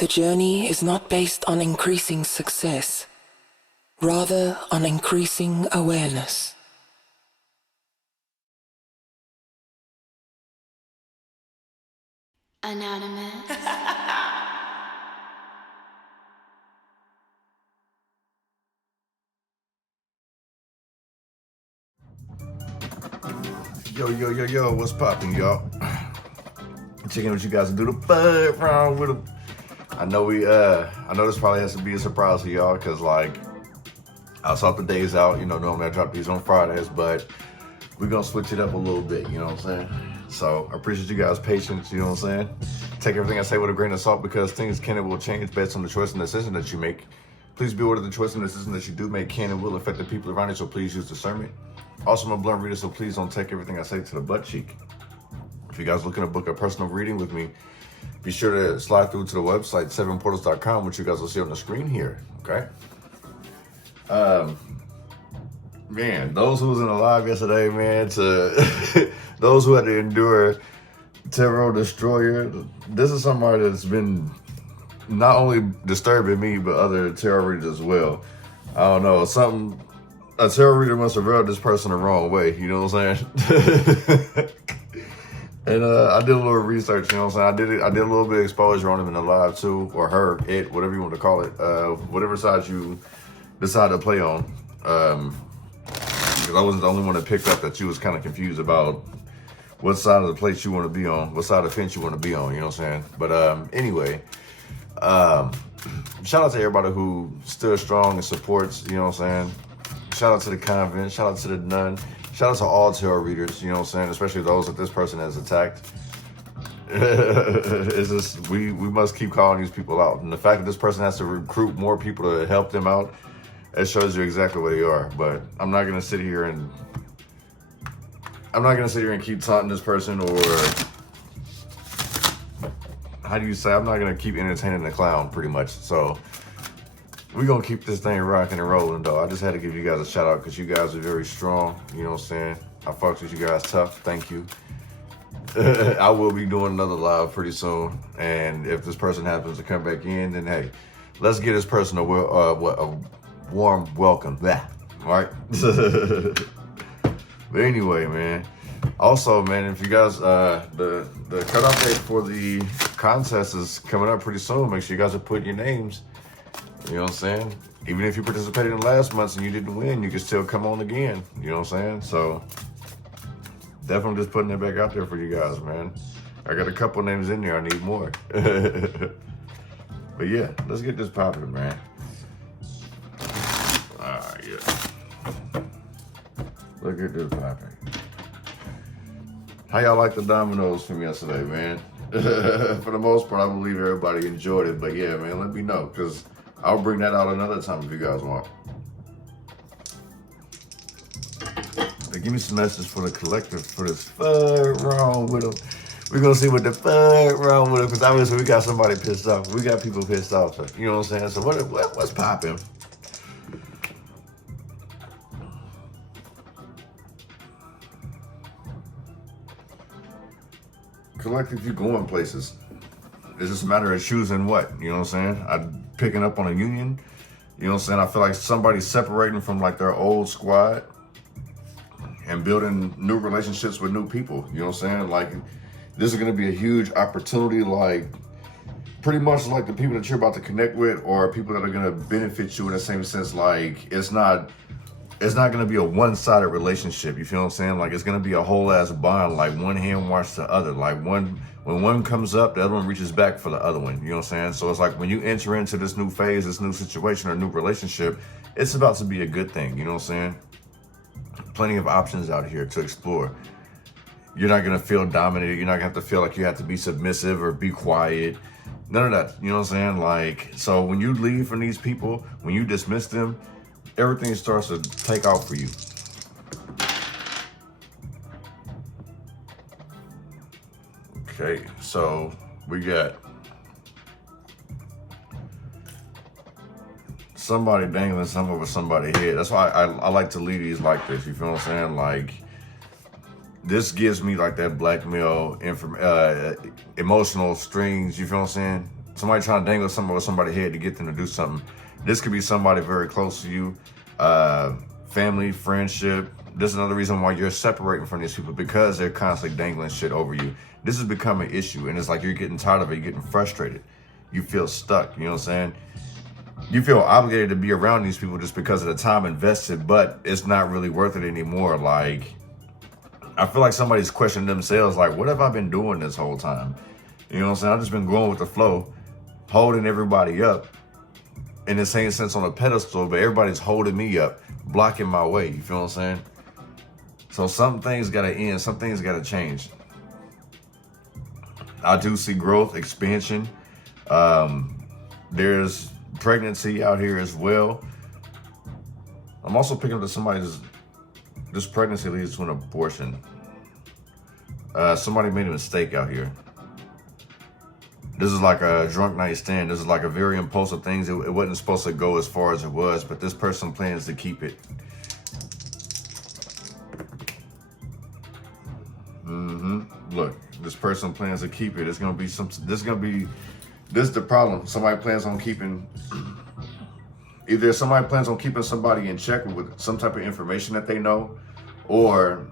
The journey is not based on increasing success, rather on increasing awareness. Anonymous. Yo, what's poppin', y'all? Checking what you guys do the third round with them. I know this probably has to be a surprise to y'all, cause like, I swap the days out, normally I drop these on Fridays, but we're gonna switch it up a little bit, you know what I'm saying? So I appreciate you guys' patience, you know what I'm saying? Take everything I say with a grain of salt, because things can and will change based on the choice and decision that you make. Please be aware that the choice and decision that you do make can and will affect the people around you, so please use discernment. Also, I'm a blunt reader, so please don't take everything I say to the butt cheek. If you guys looking to book a personal reading with me, be sure to slide through to the website, 7portals.com, which you guys will see on the screen here, okay? Man, those who was in the live yesterday, man, to those who had to endure Terror Destroyer, this is somebody that's been not only disturbing me, but other tarot readers as well. I don't know, a tarot reader must have read this person the wrong way, you know what I'm saying? And I did a little research, you know what I'm saying? I did a little bit of exposure on him in the live too, or her, it, whatever you want to call it, whatever side you decide to play on. Because I wasn't the only one that picked up that you was kind of confused about what side of the plate you want to be on, what side of the fence you want to be on, you know what I'm saying? But anyway, shout out to everybody who stood strong and supports, you know what I'm saying? Shout out to the convent, shout out to the nun, shout out to all tarot readers, you know what I'm saying? Especially those that this person has attacked. It's just, we must keep calling these people out. And the fact that this person has to recruit more people to help them out, it shows you exactly where they are. But I'm not gonna sit here and keep taunting this person, or how do you say, I'm not gonna keep entertaining the clown, pretty much. So we're gonna keep this thing rocking and rolling, though. I just had to give you guys a shout out because you guys are very strong, you know what I'm saying? I fucks with you guys tough, thank you. I will be doing another live pretty soon, and if this person happens to come back in, then hey, let's give this person a warm welcome back, all right? But anyway, man, also, man, if you guys, the cutoff date for the contest is coming up pretty soon. Make sure you guys are putting your names, you know what I'm saying? Even if you participated in last month and you didn't win, you can still come on again, you know what I'm saying? So definitely just putting it back out there for you guys, man. I got a couple names in there, I need more. But yeah, let's get this popping, man. Yeah. Look at this popping. How y'all like the dominoes from yesterday, man? For the most part, I believe everybody enjoyed it. But yeah, man, let me know, because I'll bring that out another time if you guys want. Now, give me some messages for the collective for this third round with them. We're going to see what the third round with them, because obviously we got somebody pissed off. We got people pissed off, you know what I'm saying? So what's popping? Collective, you going places. It's just a matter of choosing what, you know what I'm saying? I'm picking up on a union, you know what I'm saying? I feel like somebody's separating from like their old squad and building new relationships with new people, you know what I'm saying? Like, this is gonna be a huge opportunity, like pretty much like the people that you're about to connect with or people that are gonna benefit you in the same sense. Like, it's not gonna be a one-sided relationship, you feel what I'm saying? Like, it's gonna be a whole ass bond, like one hand washes the other. Like, when one comes up, the other one reaches back for the other one, you know what I'm saying? So it's like when you enter into this new phase, this new situation or new relationship, it's about to be a good thing, you know what I'm saying? Plenty of options out here to explore. You're not gonna feel dominated, you're not gonna have to feel like you have to be submissive or be quiet. None of that, you know what I'm saying? Like, so when you leave from these people, when you dismiss them, everything starts to take off for you. Okay, so we got somebody dangling something over somebody's head. That's why I like to leave these like this, you feel what I'm saying? Like, this gives me like that blackmail emotional strings, you feel what I'm saying? Somebody trying to dangle something over somebody's head to get them to do something. This could be somebody very close to you, family, friendship. This is another reason why you're separating from these people, because they're constantly dangling shit over you. This has become an issue, and it's like you're getting tired of it. You're getting frustrated. You feel stuck. You know what I'm saying? You feel obligated to be around these people just because of the time invested, but it's not really worth it anymore. Like, I feel like somebody's questioning themselves, like, what have I been doing this whole time? You know what I'm saying? I've just been going with the flow, holding everybody up in the same sense on a pedestal, but everybody's holding me up, blocking my way. You feel what I'm saying? So some things got to end. Some things got to change. I do see growth, expansion. There's pregnancy out here as well. I'm also picking up that this pregnancy leads to an abortion. Somebody made a mistake out here. This is like a drunk night stand. This is like a very impulsive thing. It wasn't supposed to go as far as it was, but this person plans to keep it. Look, this person plans to keep it. This is the problem. Somebody plans on keeping, either somebody plans on keeping somebody in check with some type of information that they know, or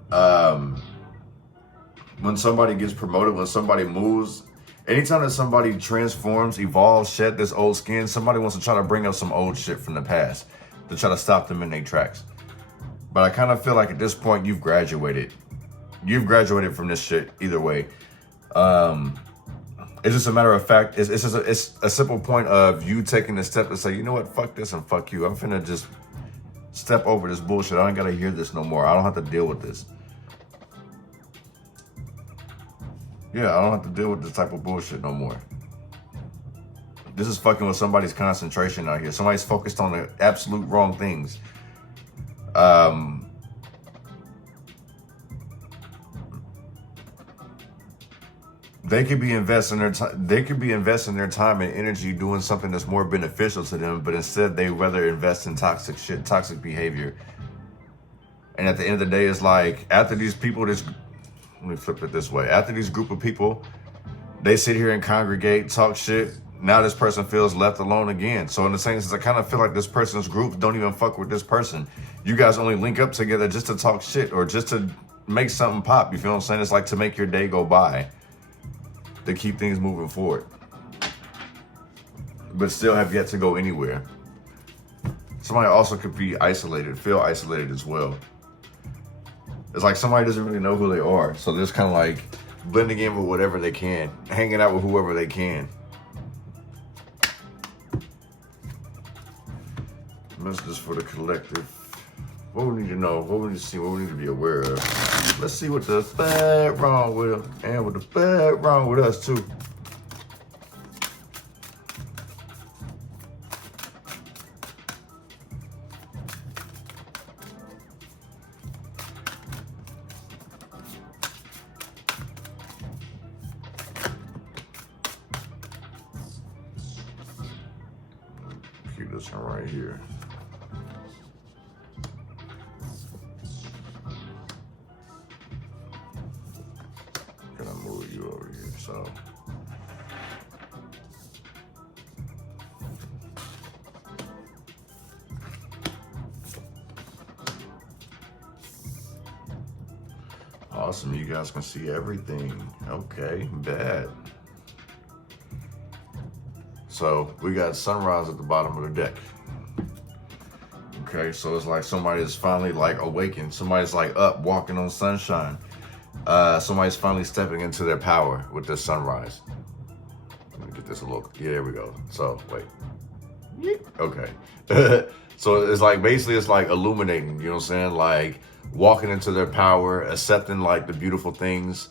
when somebody gets promoted, when somebody moves, anytime that somebody transforms, evolves, shed this old skin, somebody wants to try to bring up some old shit from the past to try to stop them in their tracks. But I kind of feel like at this point you've graduated. You've graduated from this shit either way. It's just a matter of fact. It's a simple point of you taking the step to say, you know what, fuck this and fuck you. I'm finna just step over this bullshit. I ain't gotta hear this no more. I don't have to deal with this. Yeah, I don't have to deal with this type of bullshit no more. This is fucking with somebody's concentration out here. Somebody's focused on the absolute wrong things. They could be investing their time. They could be investing their time and energy doing something that's more beneficial to them, but instead they rather invest in toxic shit, toxic behavior. And at the end of the day, it's like after these people, let me flip it this way. After these group of people, they sit here and congregate, talk shit. Now this person feels left alone again. So in the same sense, I kind of feel like this person's group don't even fuck with this person. You guys only link up together just to talk shit or just to make something pop. You feel what I'm saying? It's like to make your day go by, to keep things moving forward, but still have yet to go anywhere. Somebody also could be isolated, feel isolated as well. It's like somebody doesn't really know who they are, so they're just kind of like blending in with whatever they can, hanging out with whoever they can. Messages for the collective. What we need to know, what we need to see, what we need to be aware of. Let's see what the bad wrong with them and what the bad wrong with us too. Keep this one right here. Move you over here, so awesome. You guys can see everything. Okay, bad. So we got sunrise at the bottom of the deck. Okay, so it's like somebody is finally like awakened. Somebody's like up, walking on sunshine. Somebody's finally stepping into their power with this sunrise. Let me get this a little, yeah, there we go. So, wait. Okay. So it's like, basically it's like illuminating, you know what I'm saying? Like walking into their power, accepting like the beautiful things.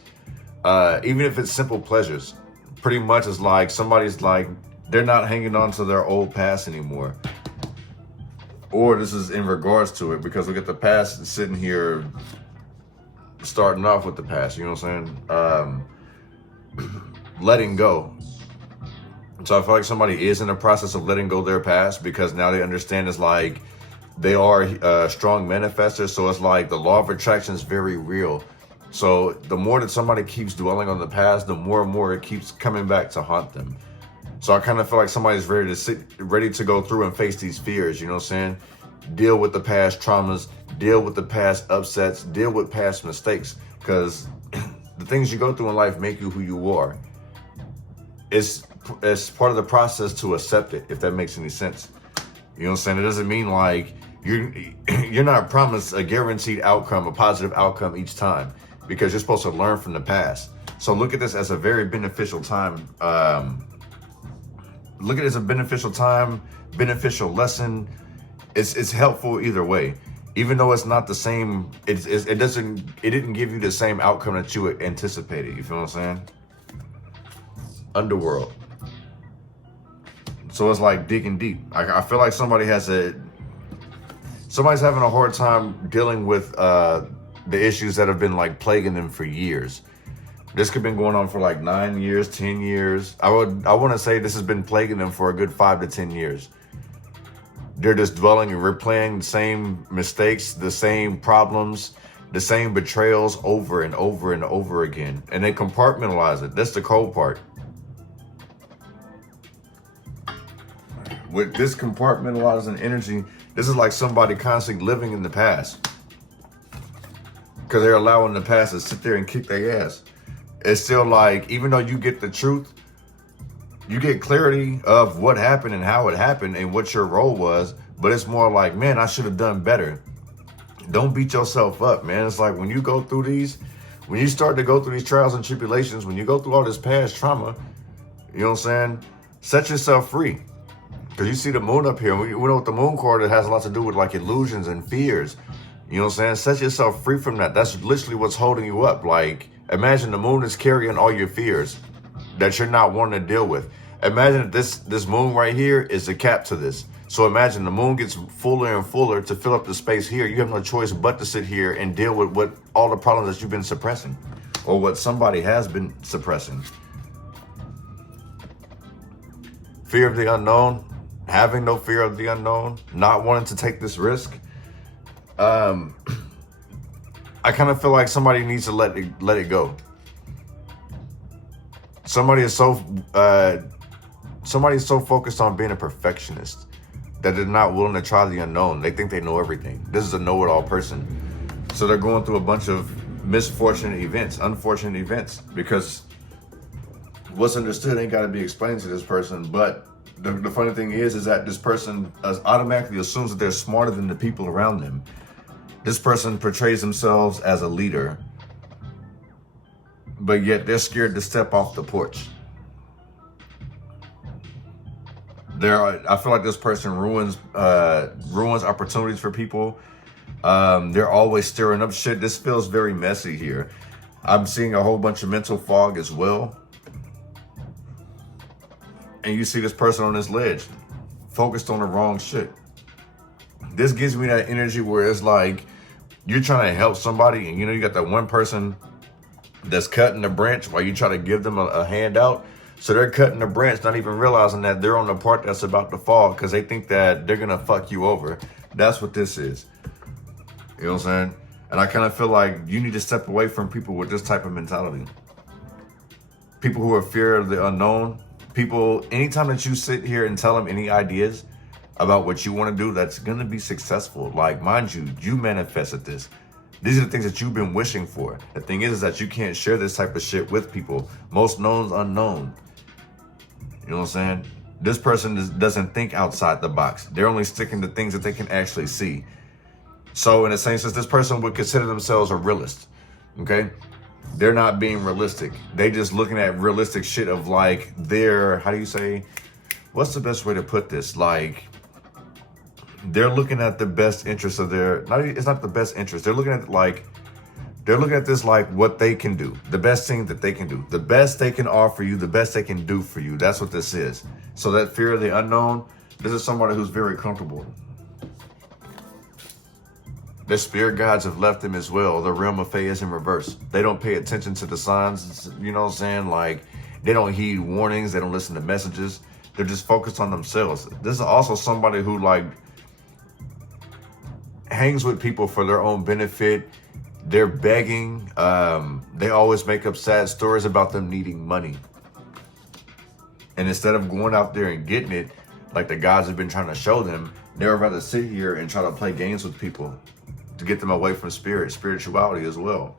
Even if it's simple pleasures, pretty much it's like somebody's like, they're not hanging on to their old past anymore. Or this is in regards to it, because look at the past sitting here, starting off with the past, you know what I'm saying? Letting go. So I feel like somebody is in the process of letting go their past, because now they understand it's like they are strong manifestors. So it's like the law of attraction is very real. So the more that somebody keeps dwelling on the past, the more and more it keeps coming back to haunt them. So I kind of feel like somebody's ready to go through and face these fears, you know what I'm saying? Deal with the past traumas, deal with the past upsets, deal with past mistakes, because the things you go through in life make you who you are. It's part of the process to accept it, if that makes any sense. You know what I'm saying? It doesn't mean like you're not promised a guaranteed outcome, a positive outcome each time, because you're supposed to learn from the past. So look at this as a very beneficial time. Look at it as a beneficial time, beneficial lesson. It's helpful either way, even though it's not the same. It didn't give you the same outcome that you anticipated. You feel what I'm saying? Underworld. So it's like digging deep. I feel like somebody's having a hard time dealing with the issues that have been like plaguing them for years. This could have been going on for like 9 years, 10 years. I want to say this has been plaguing them for a good 5 to 10 years. They're just dwelling and replaying the same mistakes, the same problems, the same betrayals over and over and over again. And they compartmentalize it. That's the cold part. With this compartmentalizing energy, this is like somebody constantly living in the past. Because they're allowing the past to sit there and kick their ass. It's still like, even though you get the truth, you get clarity of what happened and how it happened and what your role was, but it's more like, man, I should have done better. Don't beat yourself up, man. It's like when you start to go through these trials and tribulations, when you go through all this past trauma, you know what I'm saying? Set yourself free. Because you see the moon up here, we know what the moon card, it has a lot to do with like illusions and fears. You know what I'm saying? Set yourself free from that. That's literally what's holding you up. Like, imagine the moon is carrying all your fears that you're not wanting to deal with. Imagine this moon right here is the cap to this. So imagine the moon gets fuller and fuller to fill up the space here. You have no choice but to sit here and deal with all the problems that you've been suppressing, or what somebody has been suppressing. Fear of the unknown, having no fear of the unknown, not wanting to take this risk. I kind of feel like somebody needs to let it go. Somebody's so focused on being a perfectionist that they're not willing to try the unknown. They think they know everything. This is a know-it-all person. So they're going through a bunch of unfortunate events, because what's understood ain't got to be explained to this person. But the funny thing is that this person automatically assumes that they're smarter than the people around them. This person portrays themselves as a leader, but yet they're scared to step off the porch. I feel like this person ruins opportunities for people. They're always stirring up shit. This feels very messy here. I'm seeing a whole bunch of mental fog as well. And you see this person on this ledge, focused on the wrong shit. This gives me that energy where it's like you're trying to help somebody, and you got that one person that's cutting the branch while you try to give them a handout. So they're cutting the branch, not even realizing that they're on the part that's about to fall, because they think that they're going to fuck you over. That's what this is. You know what I'm saying? And I kind of feel like you need to step away from people with this type of mentality. People who are fear of the unknown. People, anytime that you sit here and tell them any ideas about what you want to do that's going to be successful, like, mind you, you manifested this. These are the things that you've been wishing for. The thing is that you can't share this type of shit with people. Most known's unknown. You know what I'm saying? This person doesn't think outside the box. They're only sticking to things that they can actually see. So in a sense, this person would consider themselves a realist. Okay? They're not being realistic. They just looking at realistic shit of like their, how do you say, what's the best way to put this? Like, they're looking at the best interest of it's not the best interest. They're looking at this like what they can do, the best thing that they can do, the best they can offer you, the best they can do for you. That's what this is. So that fear of the unknown, this is somebody who's very comfortable. Their spirit guides have left them as well. The realm of Fae is in reverse. They don't pay attention to the signs, you know what I'm saying? Like, they don't heed warnings. They don't listen to messages. They're just focused on themselves. This is also somebody who like hangs with people for their own benefit. They're begging. They always make up sad stories about them needing money. And instead of going out there and getting it, like the gods have been trying to show them, they would rather sit here and try to play games with people to get them away from spirituality as well.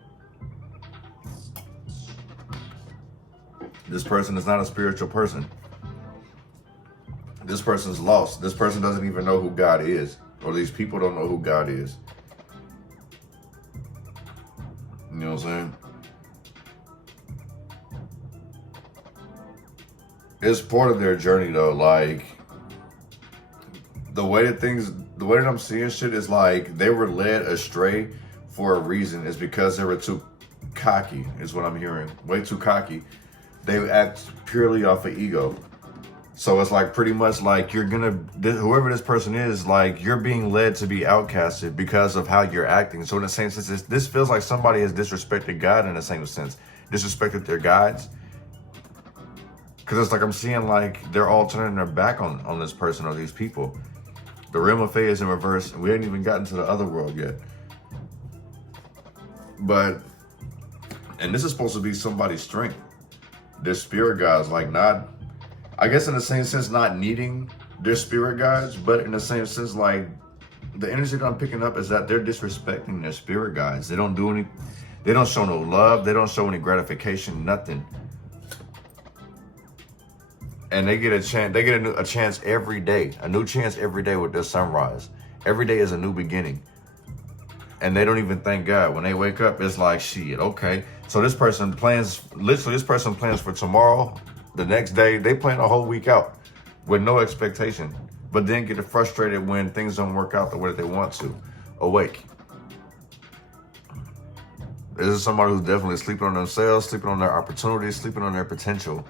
This person is not a spiritual person. This person's lost. This person doesn't even know who God is, or these people don't know who God is. You know what I'm saying? It's part of their journey though. Like the way that I'm seeing shit is like they were led astray for a reason. It's because they were too cocky, is what I'm hearing. Way too cocky. They act purely off of ego. So it's like pretty much like whoever this person is, like you're being led to be outcasted because of how you're acting. So in the same sense, this feels like somebody has disrespected God in the same sense, disrespected their guides. Because it's like I'm seeing like they're all turning their back on this person or these people. The realm of Fae is in reverse. We ain't even gotten to the other world yet. And this is supposed to be somebody's strength. Their spirit guides, like not, I guess in the same sense, not needing their spirit guides, but in the same sense, like the energy that I'm picking up is that they're disrespecting their spirit guides. They don't show no love. They don't show any gratification, nothing. And they get a chance. They get a chance every day, a new chance every day with their sunrise. Every day is a new beginning. And they don't even thank God. When they wake up, it's like, shit, okay. So this person plans for tomorrow, the next day. They plan a whole week out with no expectation, but then get frustrated when things don't work out the way that they want to. Awake. This is somebody who's definitely sleeping on themselves, sleeping on their opportunities, sleeping on their potential.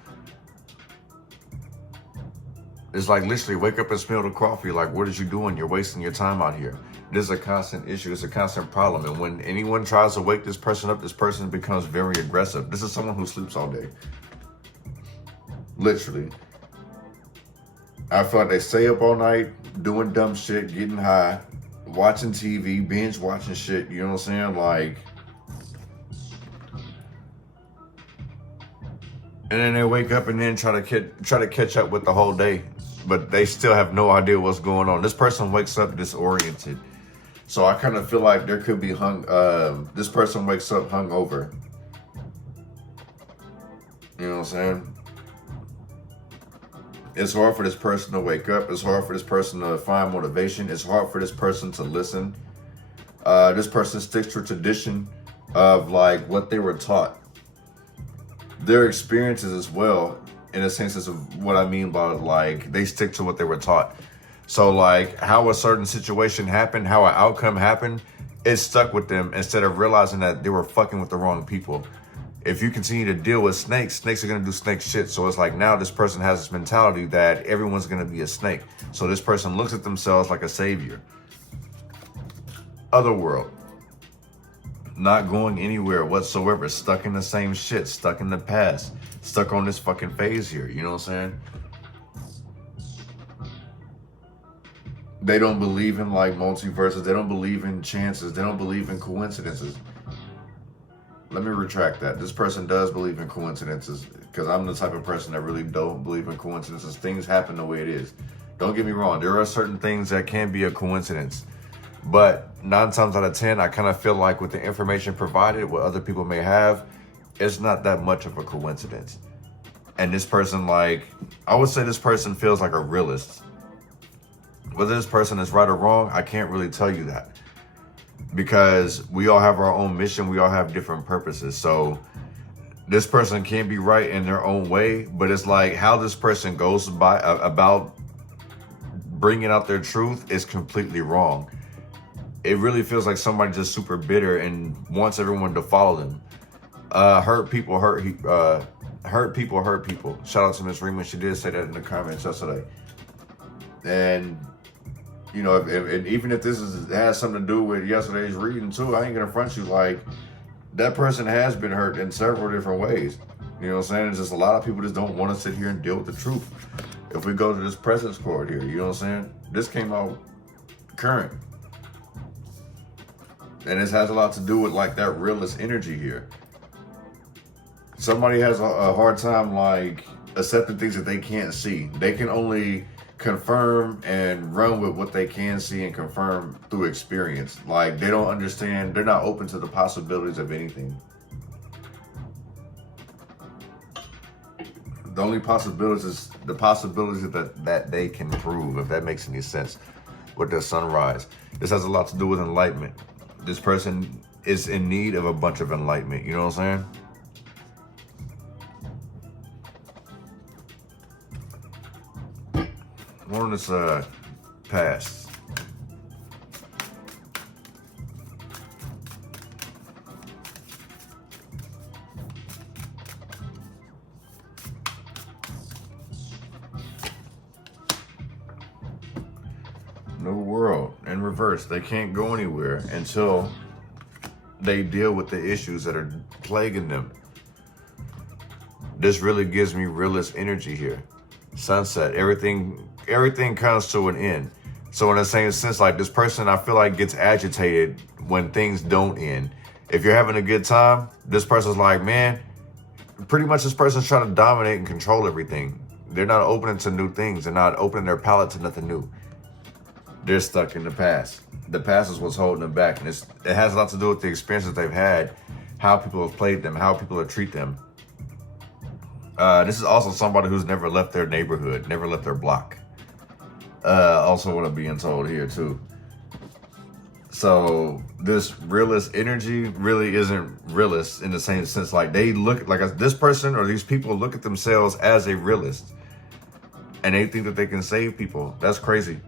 It's like literally wake up and smell the coffee. Like, what is you doing? You're wasting your time out here. This is a constant issue. It's a constant problem. And when anyone tries to wake this person up, this person becomes very aggressive. This is someone who sleeps all day. Literally. I feel like they stay up all night, doing dumb shit, getting high, watching TV, binge watching shit. You know what I'm saying? Like, and then they wake up and then try to catch up with the whole day, but they still have no idea what's going on. This person wakes up disoriented. So I kind of feel like there could be this person wakes up hungover. You know what I'm saying? It's hard for this person to wake up. It's hard for this person to find motivation. It's hard for this person to listen. This person sticks to tradition of like what they were taught. Their experiences as well, in a sense of what I mean by like they stick to what they were taught. So like how a certain situation happened, how an outcome happened, it stuck with them instead of realizing that they were fucking with the wrong people. If you continue to deal with snakes are going to do snake shit. So it's like now this person has this mentality that everyone's going to be a snake. So this person looks at themselves like a savior. Otherworld. Not going anywhere whatsoever. Stuck in the same shit. Stuck in the past. Stuck on this fucking phase here. You know what I'm saying? They don't believe in like multiverses. They don't believe in chances. They don't believe in coincidences. Let me retract that. This person does believe in coincidences because I'm the type of person that really don't believe in coincidences. Things happen the way it is. Don't get me wrong. There are certain things that can be a coincidence. But 9 times out of 10, I kind of feel like with the information provided, what other people may have, it's not that much of a coincidence. And this person, like, I would say this person feels like a realist. Whether this person is right or wrong, I can't really tell you that. Because we all have our own mission. We all have different purposes. So this person can be right in their own way, but it's like how this person goes about bringing out their truth is completely wrong. It really feels like somebody just super bitter and wants everyone to follow them. Hurt people hurt people. Shout out to Miss Rima. She did say that in the comments yesterday. And you know, and even if this has something to do with yesterday's reading too, I ain't gonna front you, like that person has been hurt in several different ways. You know what I'm saying? It's just a lot of people just don't want to sit here and deal with the truth. If we go to this presence card here, you know what I'm saying? This came out current. And this has a lot to do with like that realist energy here. Somebody has a hard time like accepting things that they can't see. They can only confirm and run with what they can see and confirm through experience. Like, they don't understand, they're not open to the possibilities of anything. The only possibilities is the possibilities that they can prove, if that makes any sense, with their sunrise. This has a lot to do with enlightenment. This person is in need of a bunch of enlightenment, you know what I'm saying? One of this past. New world in reverse. They can't go anywhere until they deal with the issues that are plaguing them. This really gives me realist energy here. Sunset. Everything comes to an end. So in the same sense, like, this person, I feel like, gets agitated when things don't end. If you're having a good time, this person's like, man, pretty much this person's trying to dominate and control everything. They're not opening to new things. They're not opening their palate to nothing new. They're stuck in the past. The past is what's holding them back. And it has a lot to do with the experiences they've had, how people have played them, how people have treated them. This is also somebody who's never left their neighborhood, never left their block. Also what I'm being told here too. So this realist energy really isn't realist in the same sense. Like, they look like this person or these people look at themselves as a realist, and they think that they can save people. That's crazy.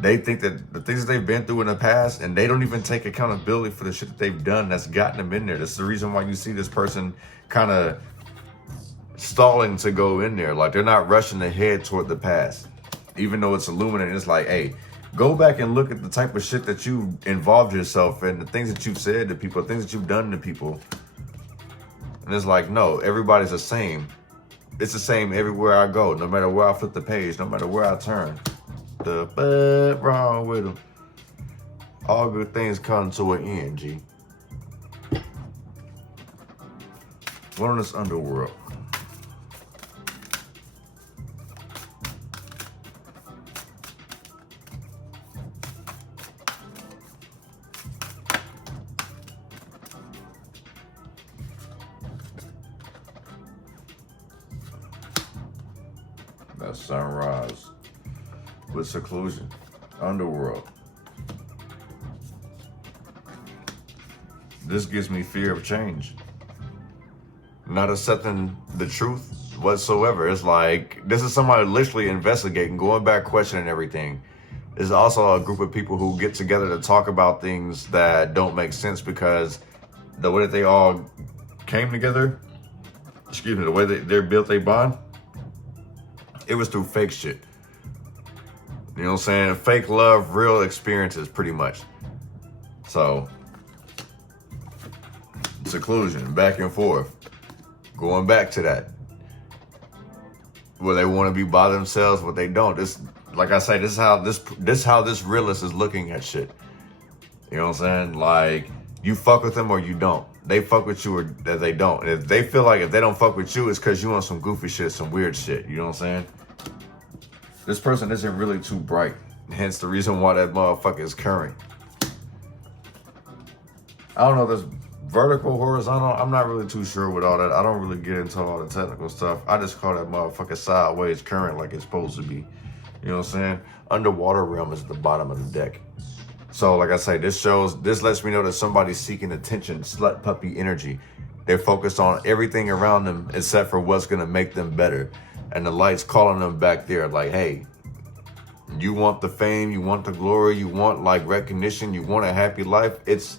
They think that the things that they've been through in the past, and they don't even take accountability for the shit that they've done that's gotten them in there. That's the reason why you see this person kind of stalling to go in there. Like, they're not rushing ahead toward the past, even though it's illuminating. It's like, hey, go back and look at the type of shit that you involved yourself in, the things that you've said to people, the things that you've done to people. And it's like, no, everybody's the same. It's the same everywhere I go, no matter where I flip the page, no matter where I turn. But wrong with them. All good things come to an end, G. What on this underworld? That's sunrise with seclusion. Underworld. This gives me fear of change. Not accepting the truth whatsoever. It's like, this is somebody literally investigating, going back, questioning everything. There's also a group of people who get together to talk about things that don't make sense, because the way that they all came together, the way that they built a bond, it was through fake shit. You know what I'm saying? Fake love, real experiences, pretty much. So, seclusion, back and forth. Going back to that. Where they want to be by themselves, but they don't. This, like I say, this is how this realist is looking at shit. You know what I'm saying? Like, you fuck with them or you don't. They fuck with you or they don't. And if they feel like if they don't fuck with you, it's because you on some goofy shit, some weird shit. You know what I'm saying? This person isn't really too bright. Hence the reason why that motherfucker is current. I don't know if that's vertical, horizontal. I'm not really too sure with all that. I don't really get into all the technical stuff. I just call that motherfucker sideways current, like it's supposed to be. You know what I'm saying? Underwater realm is at the bottom of the deck. So like I say, this lets me know that somebody's seeking attention, slut puppy energy. They're focused on everything around them except for what's gonna make them better. And the light's calling them back there like, hey, you want the fame, you want the glory, you want like recognition, you want a happy life. It's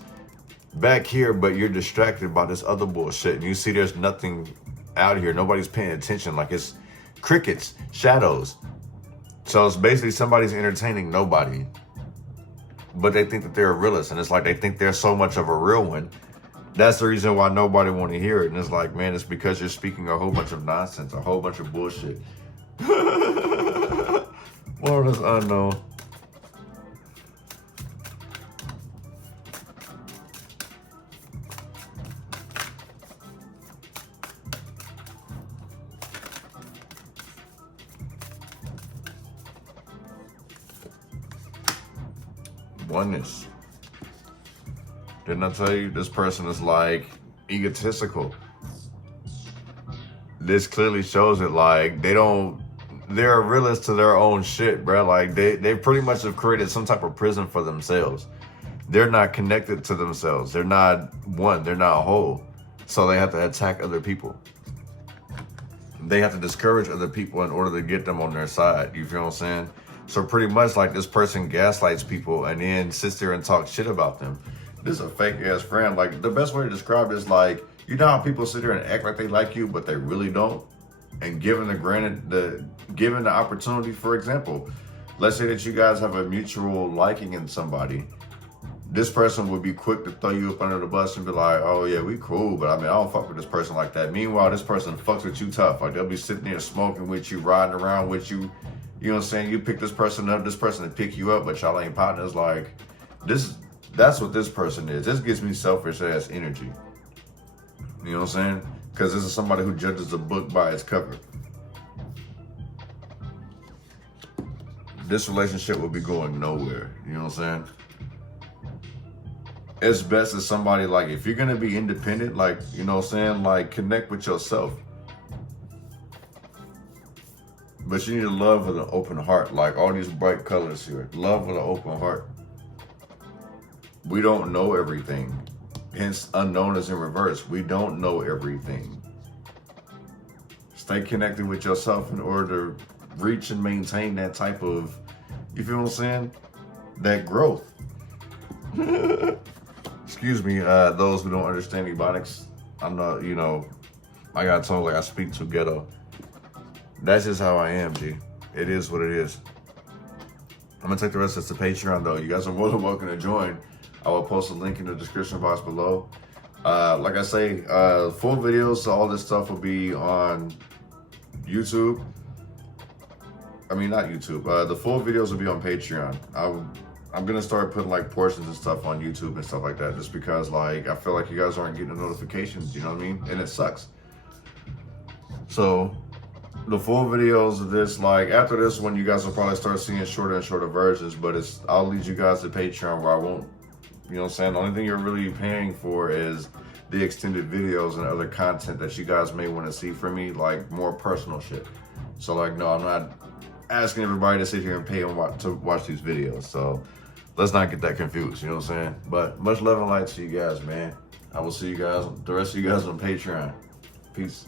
back here, but you're distracted by this other bullshit. And you see there's nothing out here. Nobody's paying attention. Like, it's crickets, shadows. So it's basically somebody's entertaining nobody. But they think that they're a realist. And it's like they think they're so much of a real one. That's the reason why nobody want to hear it. And it's like, man, it's because you're speaking a whole bunch of nonsense, a whole bunch of bullshit. World is unknown. oneness. Didn't I tell you this person is like egotistical? This clearly shows it. Like they're a realist to their own shit, bro. Like they pretty much have created some type of prison for themselves. They're not connected to themselves. They're not one. They're not whole. So they have to attack other people. They have to discourage other people in order to get them on their side. You feel what I'm saying? So pretty much like this person gaslights people and then sits there and talks shit about them. This is a fake ass friend. Like the best way to describe it is like, you know how people sit there and act like they like you, but they really don't? And given the opportunity, for example, let's say that you guys have a mutual liking in somebody. This person would be quick to throw you up under the bus and be like, oh yeah, we cool, but I mean, I don't fuck with this person like that. Meanwhile, this person fucks with you tough. Like they'll be sitting there smoking with you, riding around with you. You know what I'm saying? You pick this person up, this person to pick you up, but y'all ain't partners. Like that's what this person is. This gives me selfish ass energy. You know what I'm saying? Because this is somebody who judges a book by its cover. This relationship will be going nowhere. You know what I'm saying? It's best as somebody, like, if you're going to be independent, like, you know what I'm saying? Like, connect with yourself. But you need to love with an open heart. Like all these bright colors here. Love with an open heart. We don't know everything. Hence, unknown is in reverse. We don't know everything. Stay connected with yourself in order to reach and maintain that type of, you feel what I'm saying? That growth. Excuse me, those who don't understand Ebonics. I'm not, you know, I got told like I speak too ghetto. That's just how I am, G. It is what it is. I'm gonna take the rest of this to Patreon though. You guys are more than welcome to join. I will post a link in the description box below. Like I say, full videos, so all this stuff will be on YouTube. I mean, not YouTube. The full videos will be on Patreon. I'm gonna start putting like portions and stuff on YouTube and stuff like that, just because like I feel like you guys aren't getting the notifications. You know what I mean? And it sucks. So the full videos of this, like after this one, you guys will probably start seeing shorter and shorter versions. But I'll lead you guys to Patreon where I won't. You know what I'm saying? The only thing you're really paying for is the extended videos and other content that you guys may want to see from me, like more personal shit. So like, no, I'm not asking everybody to sit here and pay to watch these videos. So let's not get that confused, you know what I'm saying? But much love and light to you guys, man. I will see you guys, the rest of you guys on Patreon. Peace.